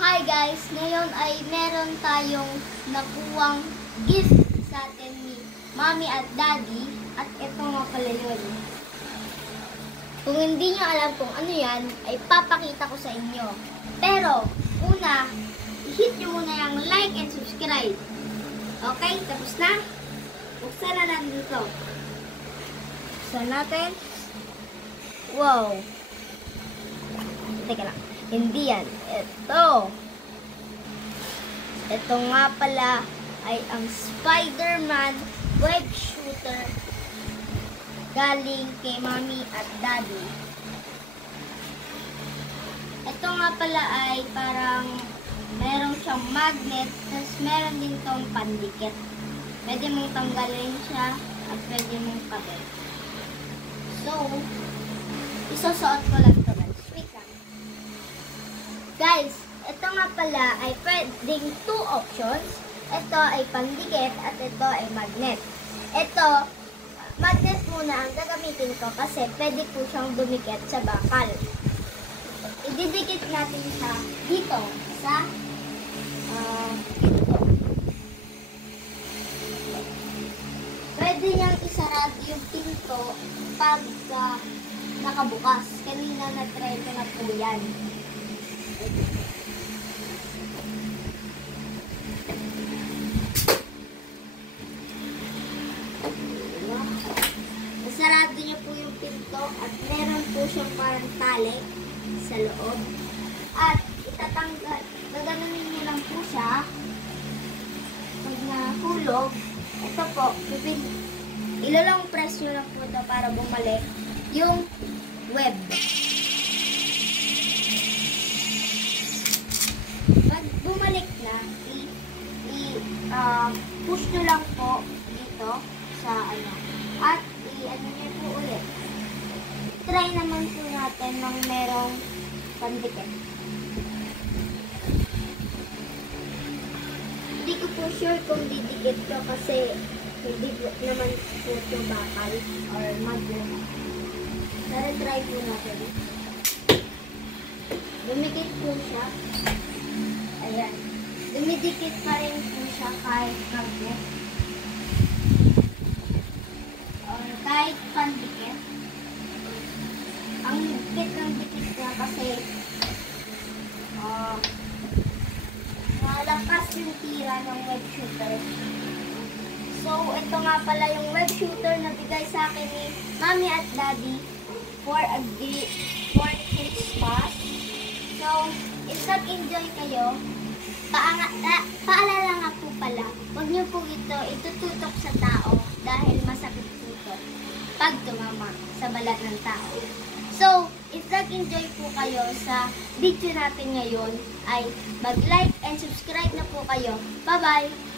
Hi guys! Ngayon ay meron tayong nakuwang gift sa atin ni Mommy at Daddy. At ito nga pala yun. Kung hindi nyo alam kung ano yan, ay papakita ko sa inyo. Pero, una, i-hit nyo muna yung like and subscribe. Okay? Tapos na? Buksan na natin ito. Buksan natin. Wow! Teka lang. Hindi yan. Ito. Ito nga pala ay ang Spider-Man web shooter galing kay Mommy at Daddy. Ito nga pala ay parang meron siyang magnet, tapos meron din tong pandikit. Pwede mong tanggalin siya at pwede mong kabit. So, isusuot ko lang ito. Guys, ito nga pala ay pwedeng 2 options. Ito ay pandikit at ito ay magnet. Ito, magnet muna ang gagamitin ko kasi pwede po siyang dumikit sa bakal. Ididikit natin siya dito sa pinto. Pwede niyang isarado yung pinto pag nakabukas. Kanina na-try ko na po yan. Sarado niyo po yung pinto at meron po siyang parang tali sa loob. At itatanggal, gaganunin niyo lang po siya. Pag nahulog, ito po, ilalong press niyo lang po ito para bumalik yung web. Pag bumalik na, push nyo lang po dito sa at i-ano nyo po ulit. Try naman po natin ng merong pandikit. Hindi ko po sure kung didikit ko kasi hindi naman po ito bakal or magnet. Tara, try po natin. Dumikit po siya. Ayan. Dumidikit pa rin po siya kahit magnet. Or kahit pandikit. Ang dikit ng dikit niya kasi malakas yung tira ng web shooter. So, ito nga pala yung web shooter na bigay sa akin ni Mommy at Daddy for Christmas. So, if nag-enjoy kayo, paalala nga po pala, huwag niyo po ito itututok sa tao dahil masakit po ito pag tumama sa balat ng tao. So, if nag-enjoy po kayo sa video natin ngayon, ay mag-like and subscribe na po kayo. Bye-bye!